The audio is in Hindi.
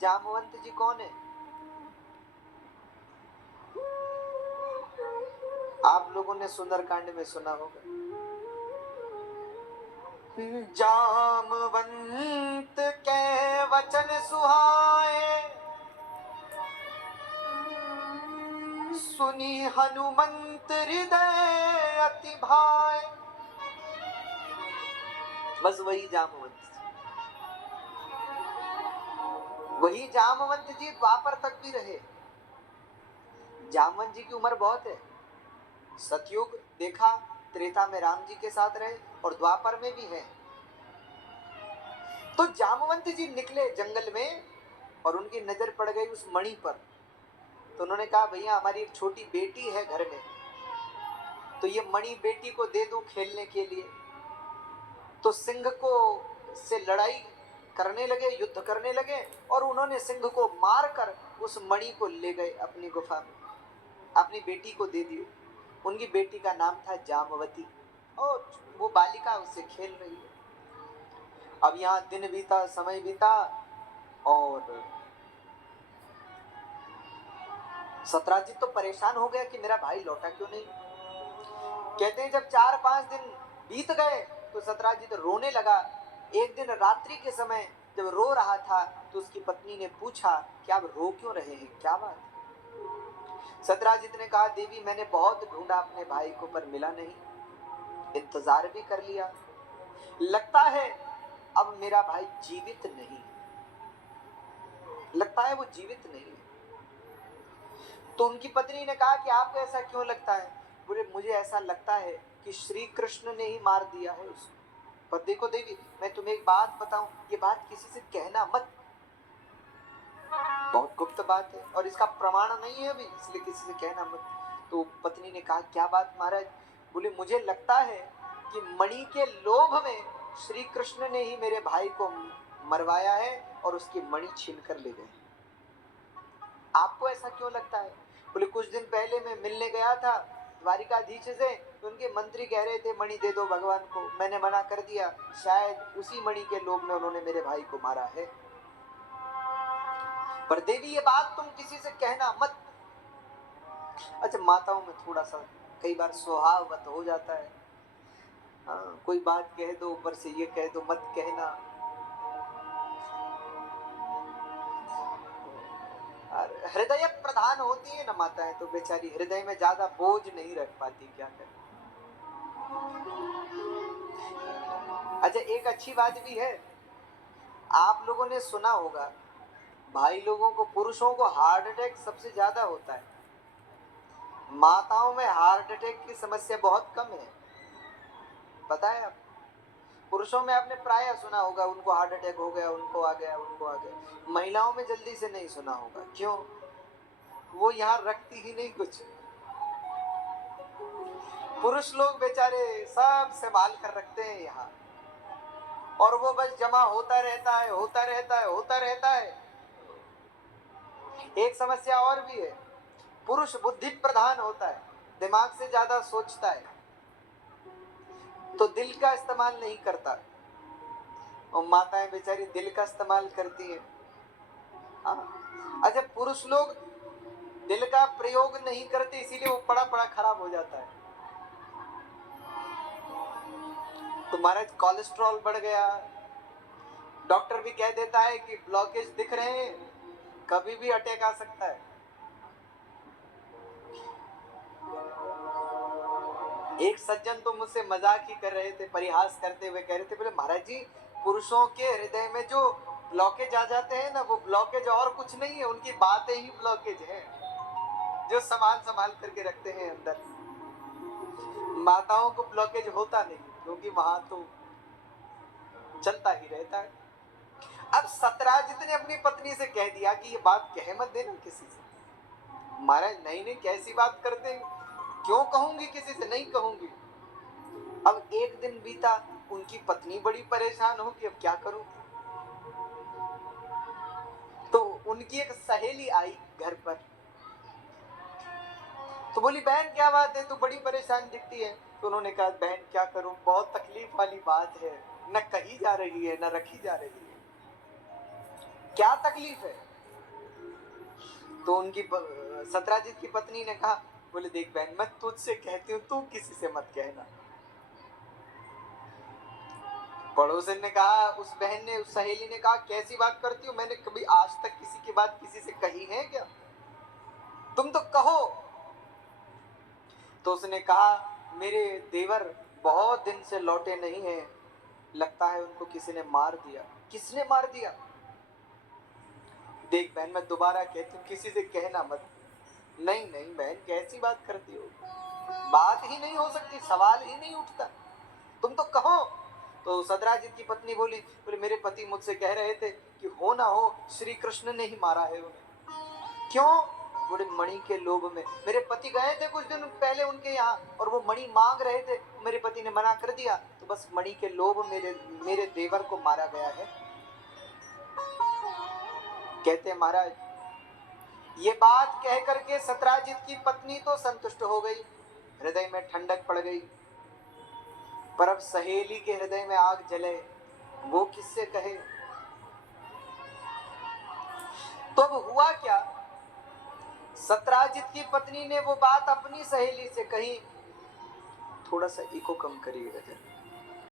जामवंत जी कौन है? आप लोगों ने सुंदरकांड में सुना होगा। जामवंत के वचन सुहाए, सुनी हनुमंत हृदय अति भाए। बस वही जामवंत, वही जामवंत जी द्वापर तक भी रहे। जामवंत जी की उम्र बहुत है। सतयुग देखा, त्रेता में राम जी के साथ रहे और द्वापर में भी है। तो जामवंत जी निकले जंगल में और उनकी नजर पड़ गई उस मणि पर। तो उन्होंने कहा भैया हमारी एक छोटी बेटी है घर में, तो ये मणि बेटी को दे दो खेलने के लिए। तो सिंह को से लड़ाई करने लगे, युद्ध करने लगे और उन्होंने सिंह को मारकर उस मणि को ले गए अपनी गुफा में, अपनी बेटी को दे दी। उनकी बेटी का नाम था जामवती और वो बालिका उससे खेल रही है। अब यहाँ दिन बीता, समय बीता और सत्राजित तो परेशान हो गया कि मेरा भाई लौटा क्यों नहीं। कहते हैं जब 4-5 दिन बीत गए तो सत्राजित रोने लगा। एक दिन रात्रि के समय जब रो रहा था तो उसकी पत्नी ने पूछा कि आप रो क्यों रहे हैं, क्या बात? सत्राजित ने कहा देवी मैंने बहुत ढूंढा अपने भाई को पर मिला नहीं, इंतजार भी कर लिया, लगता है अब मेरा भाई जीवित नहीं, लगता है वो जीवित नहीं। तो उनकी पत्नी ने कहा कि आपको ऐसा क्यों लगता है? बोले मुझे ऐसा लगता है कि श्री कृष्ण ने ही मार दिया है उसको। पर देखो देवी मैं तुम्हें एक बात बताऊं, ये बात किसी से कहना मत, बहुत गुप्त बात है और इसका प्रमाण नहीं है अभी, इसलिए किसी से कहना मत। तो पत्नी ने कहा क्या बात महाराज? बोले मुझे लगता है कि मणि के लोभ में श्री कृष्ण ने ही मेरे भाई को मरवाया है और उसकी मणि छीन कर ले गए। आपको ऐसा क्यों लगता है? बोले कुछ दिन पहले मैं मिलने गया था द्वारिकाधीश से, तो उनके मंत्री कह रहे थे मणि दे दो भगवान को, मैंने मना कर दिया, शायद उसी मणि के लोभ में उन्होंने मेरे भाई को मारा है। पर देवी ये बात तुम किसी से कहना मत। अच्छा माताओं में थोड़ा सा कई बार स्वभाववत हो जाता है, हाँ कोई बात कह दो ऊपर से ये कह दो मत कहना। हृदय प्रधान होती है ना माताएं, तो बेचारी हृदय में ज्यादा बोझ नहीं रख पाती, क्या करें। अच्छा एक अच्छी बात भी है, आप लोगों ने सुना होगा भाई लोगों को, पुरुषों को हार्ट अटैक सबसे ज्यादा होता है, माताओं में हार्ट अटैक की समस्या बहुत कम है, पता है आप? पुरुषों में आपने प्राय सुना होगा उनको हार्ट अटैक हो गया, उनको आ गया, उनको आ गया। महिलाओं में जल्दी से नहीं सुना होगा, क्यों? वो यहाँ रखती ही नहीं कुछ। पुरुष लोग बेचारे सब संभाल कर रखते हैं यहाँ, और वो बस जमा होता रहता है, होता रहता है, होता रहता है। एक समस्या और भी है, पुरुष बुद्धि प्रधान होता है, दिमाग से ज्यादा सोचता है, तो दिल का इस्तेमाल नहीं करता, और माताएं बेचारी दिल का इस्तेमाल करती है। अच्छा पुरुष लोग दिल का प्रयोग नहीं करते, इसीलिए वो पड़ा पड़ा खराब हो जाता है। तो महाराज कोलेस्ट्रॉल बढ़ गया, डॉक्टर भी कह देता है कि ब्लॉकेज दिख रहे हैं, कभी भी अटैक आ सकता है। एक सज्जन तो मुझसे मजाक ही कर रहे थे, परिहास करते हुए कह रहे थे, बोले महाराज जी पुरुषों के हृदय में जो ब्लॉकेज आ जाते हैं ना, वो ब्लॉकेज और कुछ नहीं है, उनकी बातें ही ब्लॉकेज है जो संभाल संभाल करके रखते हैं अंदर। माताओं को ब्लॉकेज होता नहीं, क्योंकि वहां तो चलता ही रहता है। अब सत्राजित ने अपनी पत्नी से कह दिया कि ये बात कह मत देना किसी से। महाराज नहीं नहीं कैसी बात करते हैं, क्यों कहूंगी किसी से, नहीं कहूंगी। अब एक दिन बीता, उनकी पत्नी बड़ी परेशान हो कि अब क्या करूं। तो उनकी एक सहेली आई घर पर, तो बोली बहन क्या बात है, तू बड़ी परेशान दिखती है। तो उन्होंने कहा बहन क्या करूं, बहुत तकलीफ वाली बात है, न कही जा रही है न रखी जा रही है। क्या तकलीफ है? तो उनकी सत्राजित की पत्नी ने कहा, बोले देख बहन, मैं तुझसे कहती हूँ, तू किसी से मत कहना। पड़ोसन ने कहा, उस बहन ने, उस सहेली ने कहा, कैसी बात करती हो, मैंने कभी आज तक किसी की बात किसी से कही है क्या, तुम तो कहो। तो उसने कहा, मेरे देवर बहुत दिन से लौटे नहीं हैं, लगता है उनको किसी ने मार दिया। किसने मार दिया? देख बहन, मैं दोबारा कहती हूँ, किसी से कहना मत। नहीं नहीं बहन, कैसी बात करती हो, बात ही नहीं हो सकती, सवाल ही नहीं उठता, तुम तो कहो। तो सदराजित की पत्नी बोली, बोले मेरे पति मुझसे कह रहे थे कि हो ना हो श्री कृष्ण ने ही मारा है उन्हें। क्यों? बोले मणि के लोभ में। मेरे पति गए थे कुछ दिन पहले उनके यहाँ और वो मणि मांग रहे थे, मेरे पति ने मना कर दिया, तो बस मणि के लोभ मेरे देवर को मारा गया है। कहते महाराज, ये बात कह करके सत्राजित की पत्नी तो संतुष्ट हो गई, हृदय में ठंडक पड़ गई, पर अब सहेली के हृदय में आग जले, वो किससे कहे। तो अब हुआ क्या, सत्राजित की पत्नी ने वो बात अपनी सहेली से कही। थोड़ा सा इको कम करिएगा जरा।